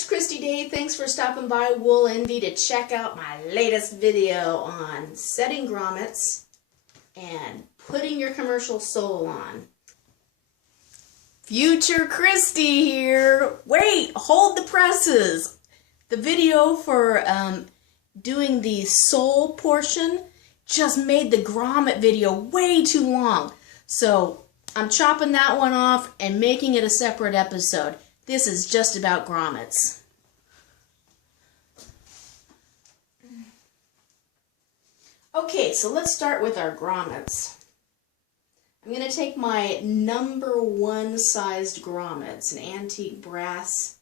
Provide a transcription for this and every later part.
it's Christy Day. Thanks for stopping by Wool Envy to check out my latest video on setting grommets and putting your commercial sole on. Future Christy here. Wait, hold the presses. The video for doing the sole portion just made the grommet video way too long. So I'm chopping that one off and making it a separate episode. This is just about grommets. Okay, so let's start with our grommets. I'm going to take my #1 sized grommet. It's an antique brass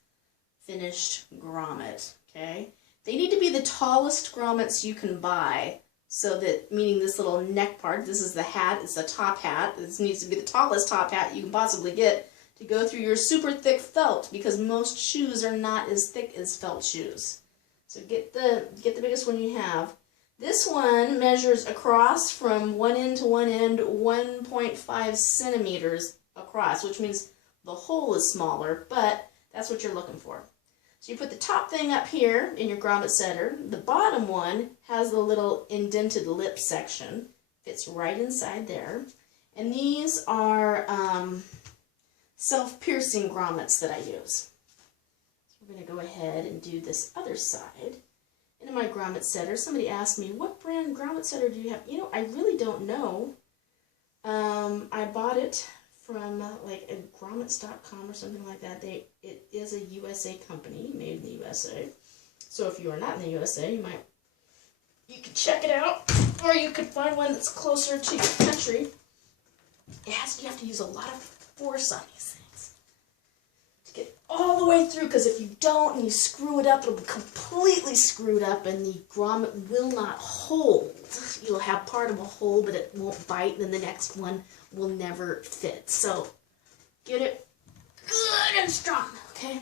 finished grommet, okay? They need to be the tallest grommets you can buy, so that, meaning this little neck part, this is the hat, it's the top hat. This needs to be the tallest top hat you can possibly get to go through your super thick felt, because most shoes are not as thick as felt shoes. So get the biggest one you have. This one measures across from one end to one end 1.5 centimeters across, which means the hole is smaller, but that's what you're looking for. So you put the top thing up here in your grommet setter. The bottom one has the little indented lip section. Fits right inside there. And these are self-piercing grommets that I use. So we're going to go ahead and do this other side. In my grommet setter, somebody asked me, what brand grommet setter do you have? You know, I really don't know. I bought it from like grommets.com or something like that. It is a USA company, made in the USA. So if you are not in the USA, you can check it out, or you could find one that's closer to your country. You have to use a lot of force on these things to get all the way through, because if you don't and you screw it up, it'll be completely screwed up and the grommet will not hold. You'll have part of a hole, but it won't bite, and then the next one will never fit. So get it good and strong, okay?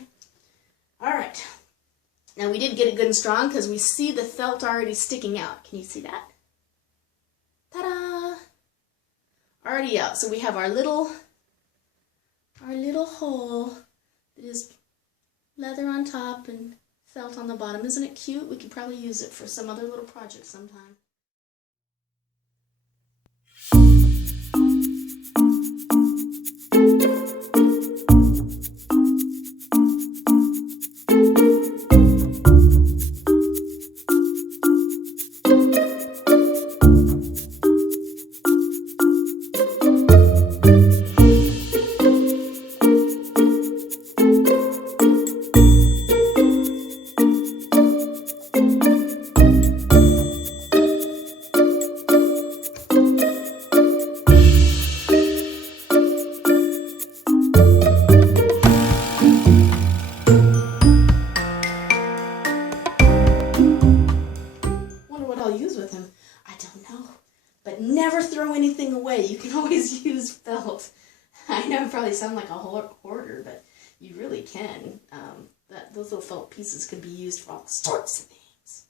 All right. Now we did get it good and strong because we see the felt already sticking out. Can you see that? Ta-da! Already out. So we have our little hole that is leather on top and felt on the bottom. Isn't it cute? We could probably use it for some other little project sometime. Use with him? I don't know. But never throw anything away. You can always use felt. I know I probably sound like a hoarder, but you really can. Those little felt pieces can be used for all sorts of things.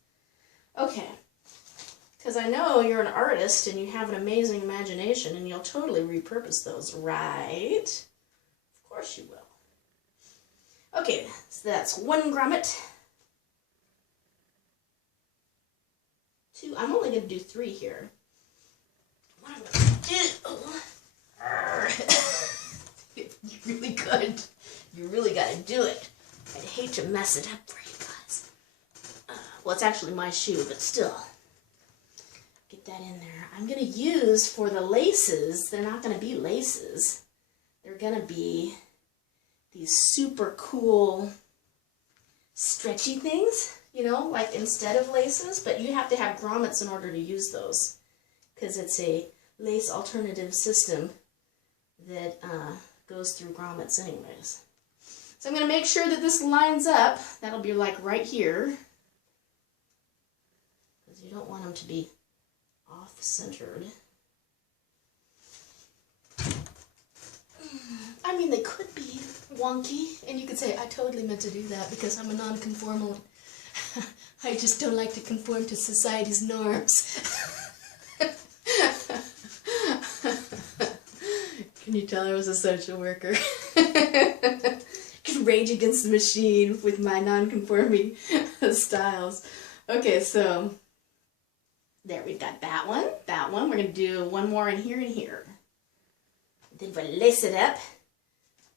Okay. Because I know you're an artist and you have an amazing imagination and you'll totally repurpose those, right? Of course you will. Okay, so that's 1 grommet. 2. I'm only going to do 3 here. What I'm going to do... You're really good. You really got to do it. I'd hate to mess it up for you guys. Well, it's actually my shoe, but still. Get that in there. I'm going to use, for the laces, they're not going to be laces. They're going to be these super cool stretchy things. You know, like instead of laces, but you have to have grommets in order to use those, because it's a lace alternative system that goes through grommets anyways. So I'm going to make sure that this lines up. That'll be like right here, because you don't want them to be off-centered. I mean, they could be wonky, and you could say, I totally meant to do that because I'm a non-conformal. I just don't like to conform to society's norms. Can you tell I was a social worker? Rage Against the Machine with my non-conforming styles. Okay, so there, we've got that one, that one. We're going to do one more in here and here. Then we'll lace it up.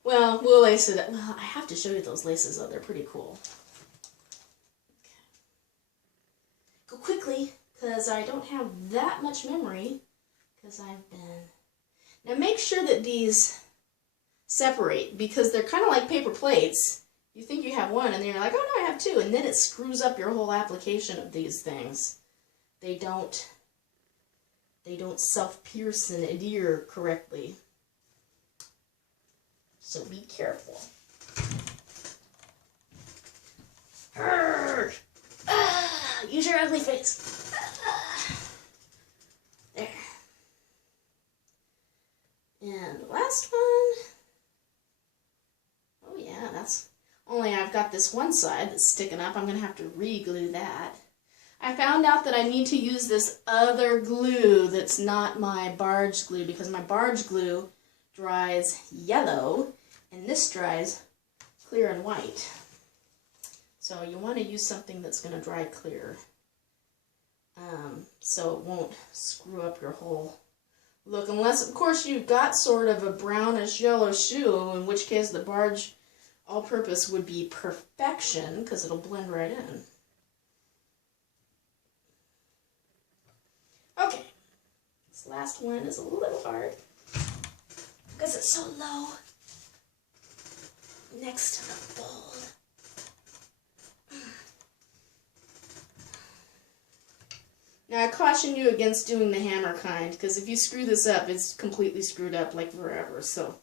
Well, we'll lace it up. Well, I have to show you those laces, though. They're pretty cool. Okay. Go quickly, because I don't have that much memory, because I've been... Now make sure that these separate, because they're kind of like paper plates. You think you have one, and then you're like, oh no, I have two, and then it screws up your whole application of these things. They don't self-pierce and adhere correctly. So be careful. Use your ugly face. There. And the last one. Oh yeah, that's... Only I've got this one side that's sticking up. I'm going to have to re-glue that. I found out that I need to use this other glue that's not my barge glue, because my barge glue dries yellow and this dries clear and white. So you want to use something that's going to dry clear, so it won't screw up your whole look, unless of course you've got sort of a brownish yellow shoe, in which case the barge all-purpose would be perfection, because it'll blend right in. Okay, this last one is a little hard because it's so low next to the fold. Now I caution you against doing the hammer kind, because if you screw this up, it's completely screwed up like forever. So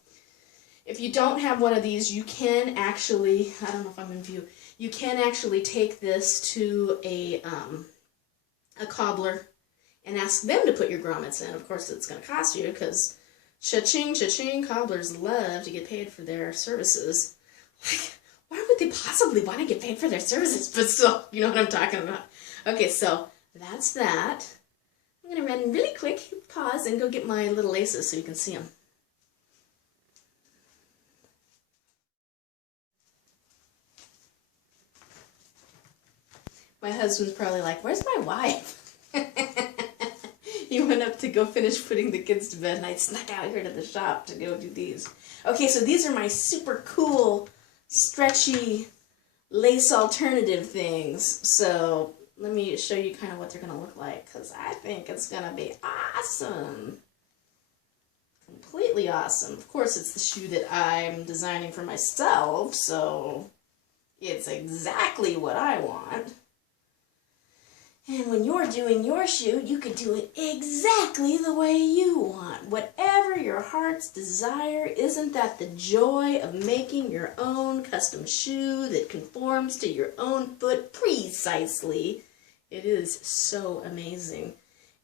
if you don't have one of these, you can actually, I don't know if I'm in view, you can actually take this to a cobbler and ask them to put your grommets in. Of course, it's going to cost you, because cha-ching, cha-ching, cobblers love to get paid for their services. Like, why would they possibly want to get paid for their services? But still, you know what I'm talking about. Okay, so that's that. I'm going to run really quick, pause, and go get my little laces so you can see them. My husband's probably like, where's my wife? He went up to go finish putting the kids to bed, and I snuck out here to the shop to go do these. Okay, so these are my super cool, stretchy lace alternative things. So let me show you kind of what they're going to look like, because I think it's going to be awesome. Completely awesome. Of course, it's the shoe that I'm designing for myself, so it's exactly what I want. And when you're doing your shoe, you can do it exactly the way you want. Whatever your heart's desire. Isn't that the joy of making your own custom shoe that conforms to your own foot precisely? It is so amazing.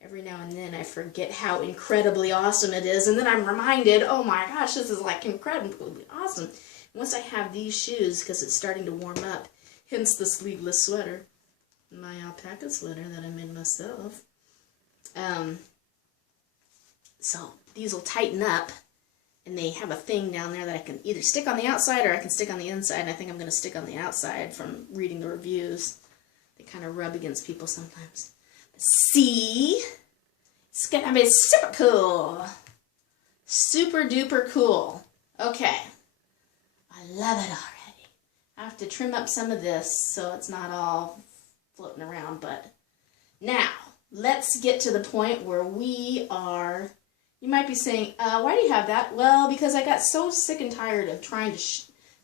Every now and then I forget how incredibly awesome it is, and then I'm reminded, oh my gosh, this is like incredibly awesome. Once I have these shoes, because it's starting to warm up, hence the sleeveless sweater, my alpaca sweater that I made myself. So these will tighten up, and they have a thing down there that I can either stick on the outside or I can stick on the inside, and I think I'm going to stick on the outside from reading the reviews. They kind of rub against people sometimes. But see? It's going to be super cool. Super duper cool. Okay. I love it already. I have to trim up some of this so it's not all floating around, but now let's get to the point where we are. You might be saying, why do you have that? Well, because I got so sick and tired of trying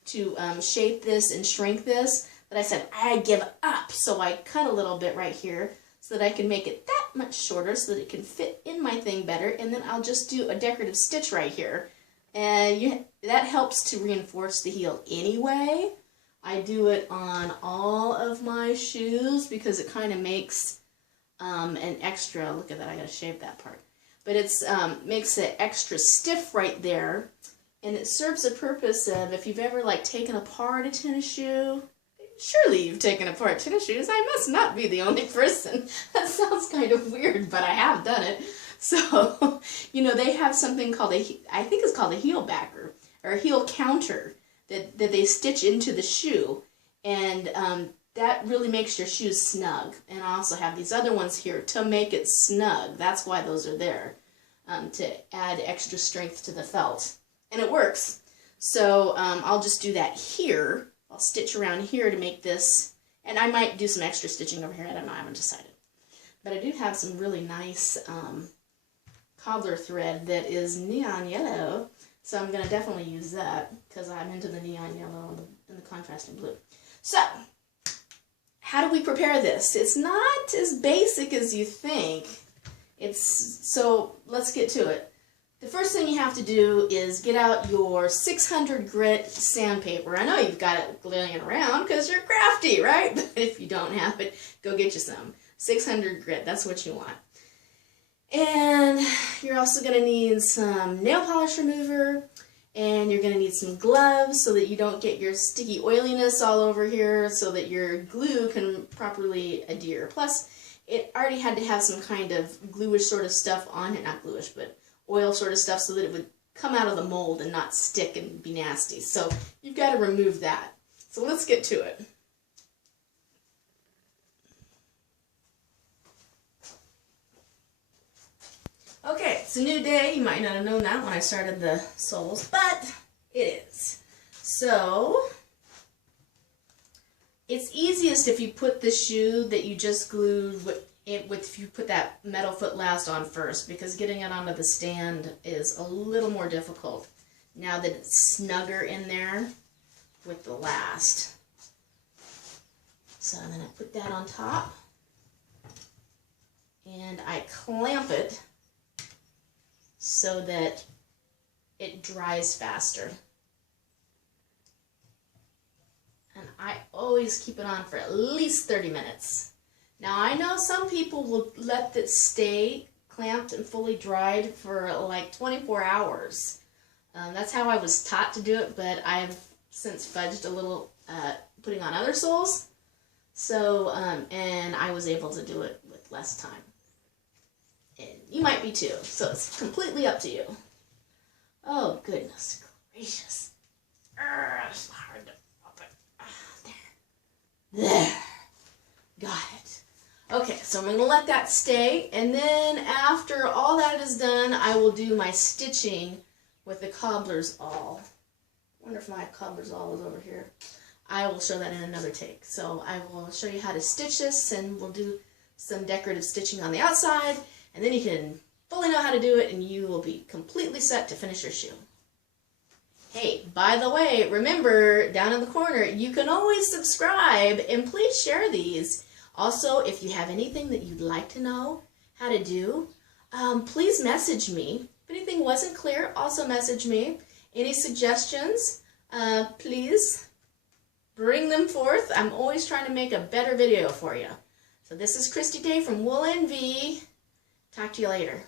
to shape this and shrink this that I said I give up. So I cut a little bit right here so that I can make it that much shorter so that it can fit in my thing better, and then I'll just do a decorative stitch right here, and that helps to reinforce the heel anyway. I do it on all of my shoes because it kind of makes an extra, look at that, I gotta shave that part, but it's makes it extra stiff right there, and it serves the purpose of, if you've ever like taken apart a tennis shoe, surely you've taken apart tennis shoes, I must not be the only person. That sounds kind of weird, but I have done it. So, you know, they have something called I think it's called a heel backer, or a heel counter, that they stitch into the shoe, and that really makes your shoes snug. And I also have these other ones here to make it snug. That's why those are there, to add extra strength to the felt. And it works. So I'll just do that here. I'll stitch around here to make this, and I might do some extra stitching over here. I don't know, I haven't decided. But I do have some really nice cobbler thread that is neon yellow. So I'm going to definitely use that because I'm into the neon yellow and the contrasting blue. So, how do we prepare this? It's not as basic as you think. So let's get to it. The first thing you have to do is get out your 600 grit sandpaper. I know you've got it laying around because you're crafty, right? But if you don't have it, go get you some. 600 grit, that's what you want. And you're also going to need some nail polish remover, and you're going to need some gloves so that you don't get your sticky oiliness all over here, so that your glue can properly adhere. Plus, it already had to have some kind of gluish sort of stuff on it, not gluish, but oil sort of stuff, so that it would come out of the mold and not stick and be nasty. So you've got to remove that. So let's get to it. Okay, it's a new day. You might not have known that when I started the soles, but it is. So, it's easiest if you put the shoe that you just glued if you put that metal foot last on first, because getting it onto the stand is a little more difficult now that it's snugger in there with the last. So then I put that on top, and I clamp it so that it dries faster. And I always keep it on for at least 30 minutes. Now I know some people will let it stay clamped and fully dried for like 24 hours. That's how I was taught to do it, but I've since fudged a little putting on other soles. So, and I was able to do it with less time. And you might be too, so it's completely up to you. Oh, goodness gracious. It's hard to open. There. Got it. Okay, so I'm going to let that stay, and then after all that is done, I will do my stitching with the cobbler's awl. I wonder if my cobbler's awl is over here. I will show that in another take. So I will show you how to stitch this, and we'll do some decorative stitching on the outside, and then you can fully know how to do it, and you will be completely set to finish your shoe. Hey, by the way, remember, down in the corner, you can always subscribe, and please share these. Also, if you have anything that you'd like to know how to do, please message me. If anything wasn't clear, also message me. Any suggestions, please bring them forth. I'm always trying to make a better video for you. So this is Christy Day from Wool NV. Talk to you later.